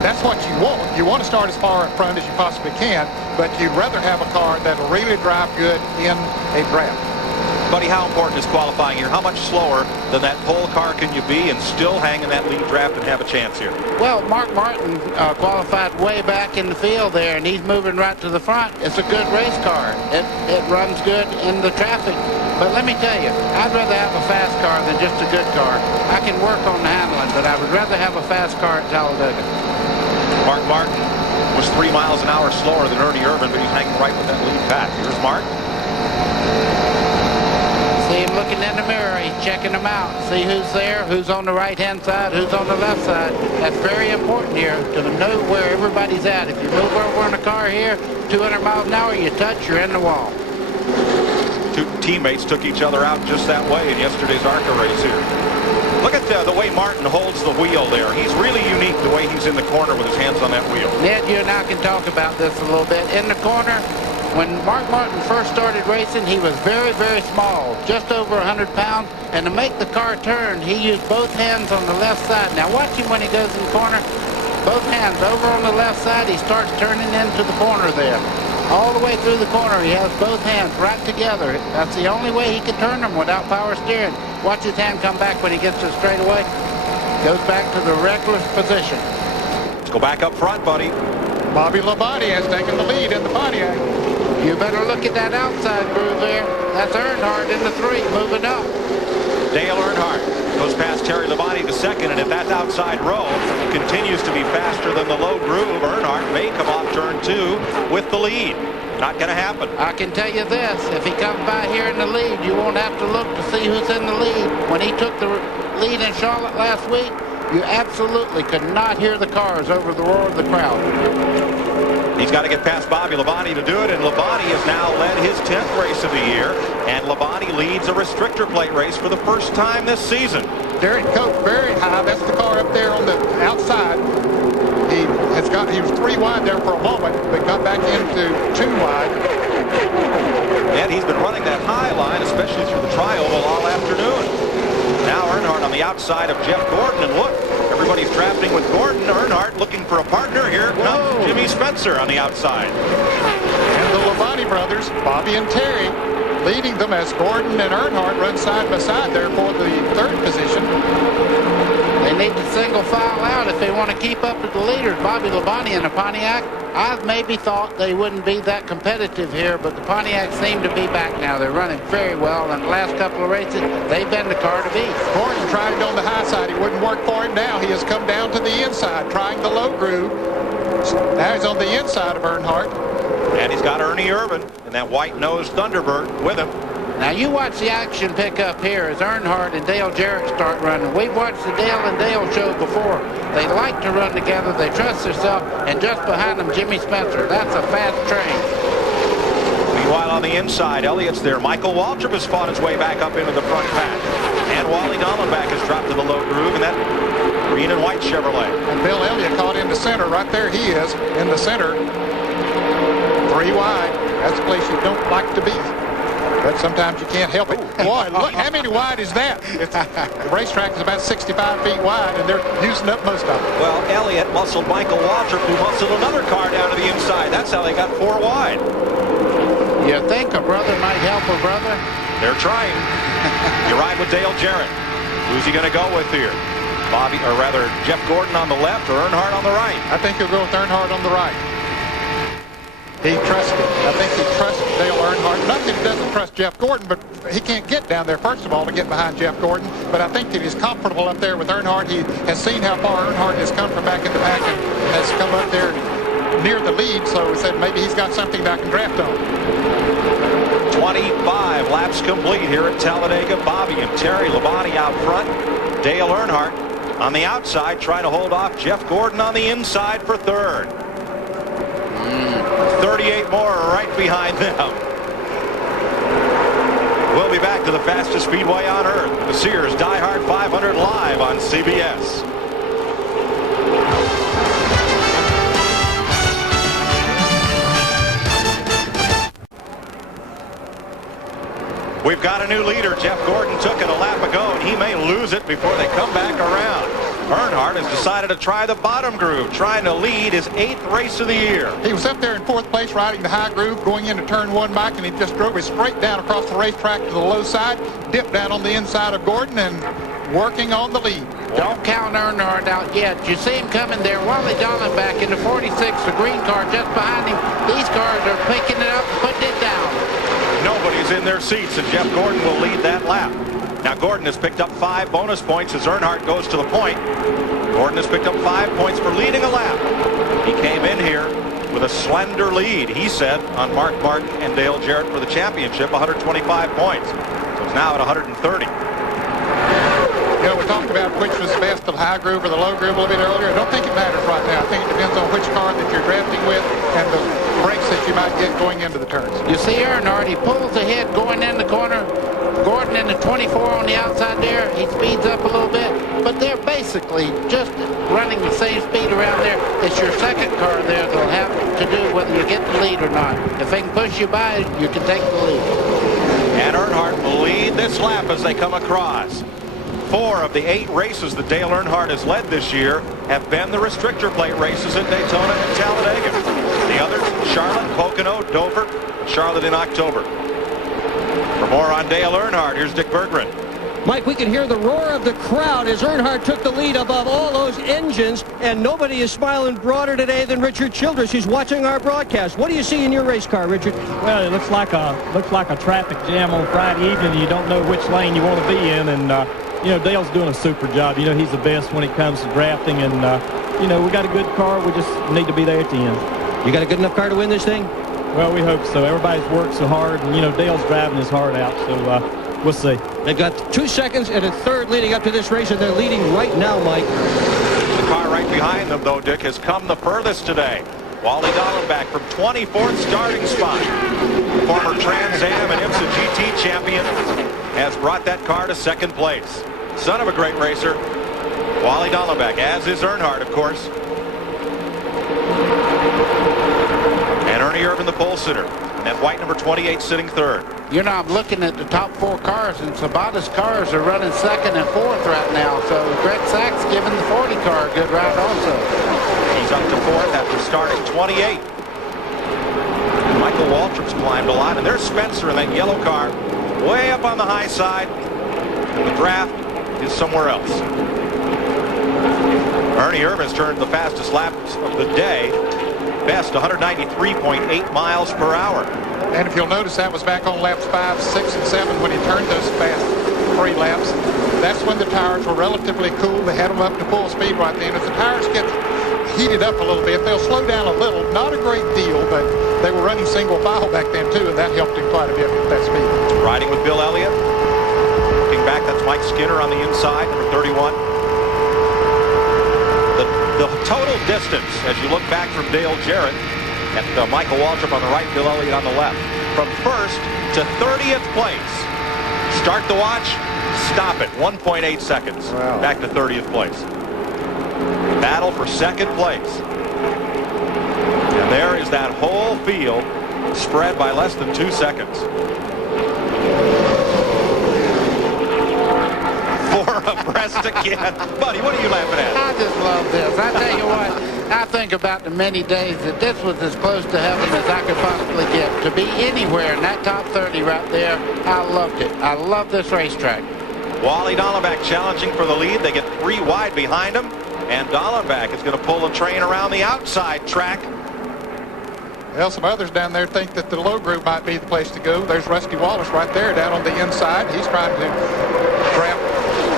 That's what you want. You want to start as far up front as you possibly can, but you'd rather have a car that'll really drive good in a draft. Buddy, how important is qualifying here? How much slower than that pole car can you be and still hang in that lead draft and have a chance here? Well, Mark Martin qualified way back in the field there, and he's moving right to the front. It's a good race car. It runs good in the traffic. But let me tell you, I'd rather have a fast car than just a good car. I can work on the handling, but I would rather have a fast car at Talladega. Mark Martin was 3 miles an hour slower than Ernie Irvan, but he's hanging right with that lead pack. Here's Mark. See him looking in the mirror. He's checking them out. See who's there, who's on the right-hand side, who's on the left side. That's very important here to know where everybody's at. If you move over in a car here, 200 miles an hour, you touch, you're in the wall. Two teammates took each other out just that way in yesterday's ARCA race here. Look at the way Martin holds the wheel there. He's really unique the way he's in the corner with his hands on that wheel. Ned, you and I can talk about this a little bit. In the corner, when Mark Martin first started racing, he was very, very small, just over 100 pounds. And to make the car turn, he used both hands on the left side. Now watch him when he goes in the corner. Both hands over on the left side, he starts turning into the corner there. All the way through the corner, he has both hands right together. That's the only way he can turn them without power steering. Watch his hand come back when he gets to the straightaway. Goes back to the reckless position. Let's go back up front, buddy. Bobby Labonte has taken the lead in the Pontiac. You better look at that outside groove there. That's Earnhardt in the 3, moving up. Dale Earnhardt goes past Terry Labonte to second, and if that outside row continues to be faster than the low groove, Earnhardt may come off turn 2 with the lead. Not going to happen. I can tell you this, if he comes by here in the lead, you won't have to look to see who's in the lead. When he took the lead in Charlotte last week, you absolutely could not hear the cars over the roar of the crowd. He's got to get past Bobby Labonte to do it, and Labonte has now led his 10th race of the year, and Labonte leads a restrictor plate race for the first time this season. Derek Cope very high. That's the car up there on the outside. He was 3 wide there for a moment, but got back into 2 wide. And he's been running that high line, especially through the tri-oval all afternoon. Now Earnhardt on the outside of Jeff Gordon, and look, everybody's drafting with Gordon. Earnhardt looking for a partner. Here comes Jimmy Spencer on the outside. And the Labonte brothers, Bobby and Terry, leading them as Gordon and Earnhardt run side by side there for the 3rd position. They need to single file out if they want to keep up with the leaders. Bobby Labonte and the Pontiac, I've maybe thought they wouldn't be that competitive here, but the Pontiacs seem to be back now. They're running very well, and the last couple of races, they've been the car to beat. Gordon tried it on the high side. It wouldn't work for him now. He has come down to the inside, trying the low groove. Now he's on the inside of Earnhardt. And he's got Ernie Irvan and that white-nosed Thunderbird with him. Now you watch the action pick up here as Earnhardt and Dale Jarrett start running. We've watched the Dale and Dale show before. They like to run together. They trust themselves. And just behind them, Jimmy Spencer. That's a fast train. Meanwhile, on the inside, Elliott's there. Michael Waltrip has fought his way back up into the front pack. And Wally Dallenbach has dropped to the low groove in that green and white Chevrolet. And Bill Elliott caught in the center. Right there he is in the center. 3 wide. That's a place you don't like to be. But sometimes you can't help it. Boy, look, how many wide is that? The racetrack is about 65 feet wide, and they're using up most of it. Well, Elliott muscled Michael Waltrip, who muscled another car down to the inside. That's how they got 4 wide. You think a brother might help a brother? They're trying. You ride with Dale Jarrett. Who's he going to go with here? Bobby, or rather, Jeff Gordon on the left or Earnhardt on the right? I think he'll go with Earnhardt on the right. He trusts him. I think he trusts Dale Earnhardt. Not that he doesn't trust Jeff Gordon, but he can't get down there, first of all, to get behind Jeff Gordon. But I think that he's comfortable up there with Earnhardt. He has seen how far Earnhardt has come from back in the back and has come up there near the lead. So he said maybe he's got something that I can draft on. 25 laps complete here at Talladega. Bobby and Terry Labonte out front. Dale Earnhardt on the outside trying to hold off Jeff Gordon on the inside for 3rd. 38 more right behind them. We'll be back to the fastest speedway on earth, the Sears DieHard 500 live on CBS. We've got a new leader. Jeff Gordon took it a lap ago, and he may lose it before they come back around. Earnhardt has decided to try the bottom groove, trying to lead his 8th race of the year. He was up there in 4th place riding the high groove going into turn 1, Mike, and he just drove it straight down across the racetrack to the low side, dipped down on the inside of Gordon, and working on the lead. Don't count Earnhardt out yet. You see him coming there. Wally Dallenbach in the 46, the green car just behind him. These cars are picking it up and putting it down. Nobody's in their seats, and Jeff Gordon will lead that lap. Now Gordon has picked up 5 bonus points as Earnhardt goes to the point. Gordon has picked up 5 points for leading a lap. He came in here with a slender lead, he said, on Mark Martin and Dale Jarrett for the championship, 125 points. So it's now at 130. You know, we talked about which was best, the high groove or the low groove a little bit earlier. I don't think it matters right now. I think it depends on which car that you're drafting with and the brakes that you might get going into the turns. You see Earnhardt, he pulls ahead going in the corner. Gordon in the 24 on the outside there. He speeds up a little bit, but they're basically just running the same speed around there. It's your second car there that'll have to do whether you get the lead or not. If they can push you by, you can take the lead. And Earnhardt will lead this lap as they come across. 4 of the 8 races that Dale Earnhardt has led this year have been the restrictor plate races at Daytona and Talladega. The others, Charlotte, Pocono, Dover, and Charlotte in October. For more on Dale Earnhardt, here's Dick Berggren. Mike, we can hear the roar of the crowd as Earnhardt took the lead above all those engines, and nobody is smiling broader today than Richard Childress, who's watching our broadcast. What do you see in your race car, Richard? Well, it looks like a traffic jam on Friday evening, and you don't know which lane you want to be in. And you know, Dale's doing a super job. You know, he's the best when it comes to drafting, and you know, we got a good car. We just need to be there at the end. You got a good enough car to win this thing? Well, we hope so. Everybody's worked so hard, and you know, Dale's driving his heart out. So we'll see. They've got 2 seconds and a third leading up to this race, and they're leading right now, Mike. The car right behind them, though, Dick, has come the furthest today. Wally Dallenbach from 24th starting spot. Former Trans Am and IMSA GT champion has brought that car to 2nd place. Son of a great racer, Wally Dallenbach, as is Earnhardt, of course. And Ernie Irvan, the pole sitter. And that white number 28 sitting 3rd. You know, I'm looking at the top 4 cars, and Sabata's cars are running 2nd and 4th right now. So Greg Sachs giving the 40 car a good ride also. He's up to 4th after starting 28. Michael Waltrip's climbed a lot, and there's Spencer in that yellow car, way up on the high side. And the draft is somewhere else. Ernie Irvan's turned the fastest laps of the day. Best 193.8 miles per hour. And if you'll notice, that was back on laps 5, 6, and 7 when he turned those fast 3 laps. That's when the tires were relatively cool. They had them up to full speed right then. If the tires get heated up a little bit, they'll slow down a little. Not a great deal, but they were running single file back then too, and that helped him quite a bit with that speed. Riding with Bill Elliott. Looking back, that's Mike Skinner on the inside, number 31. The total distance, as you look back from Dale Jarrett and Michael Waltrip on the right, Bill Elliott on the left, from 1st to 30th place. Start the watch, stop it, 1.8 seconds. Wow. Back to 30th place. Battle for 2nd place. And there is that whole field spread by less than 2 seconds. 4 abreast again. Buddy, what are you laughing at? I just love this. I tell you what, I think about the many days that this was as close to heaven as I could possibly get. To be anywhere in that top 30 right there, I loved it. I love this racetrack. Wally Dallenbach challenging for the lead. They get 3 wide behind him. And Dallenbach is going to pull the train around the outside track. Well, some others down there think that the low groove might be the place to go. There's Rusty Wallace right there down on the inside. He's trying to draft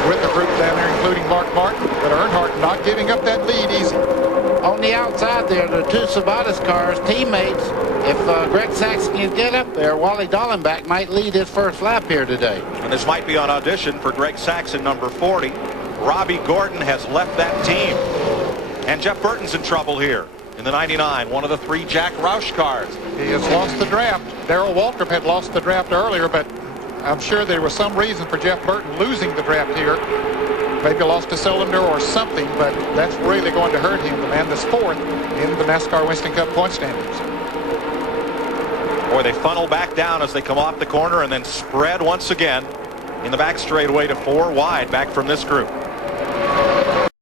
with the group down there, including Mark Martin. But Earnhardt not giving up that lead easy. On the outside there, the 2 Sabatas cars, teammates. If Greg Saxon can get up there, Wally Dallenbach might lead his first lap here today. And this might be on audition for Greg Saxon, number 40. Robbie Gordon has left that team. And Jeff Burton's in trouble here in the 99, one of the 3 Jack Roush cars. He has lost the draft. Darrell Waltrip had lost the draft earlier, but I'm sure there was some reason for Jeff Burton losing the draft here. Maybe lost a cylinder or something, but that's really going to hurt him. The man that's 4th in the NASCAR Winston Cup point standings. Boy, they funnel back down as they come off the corner and then spread once again in the back straightaway to 4 wide back from this group.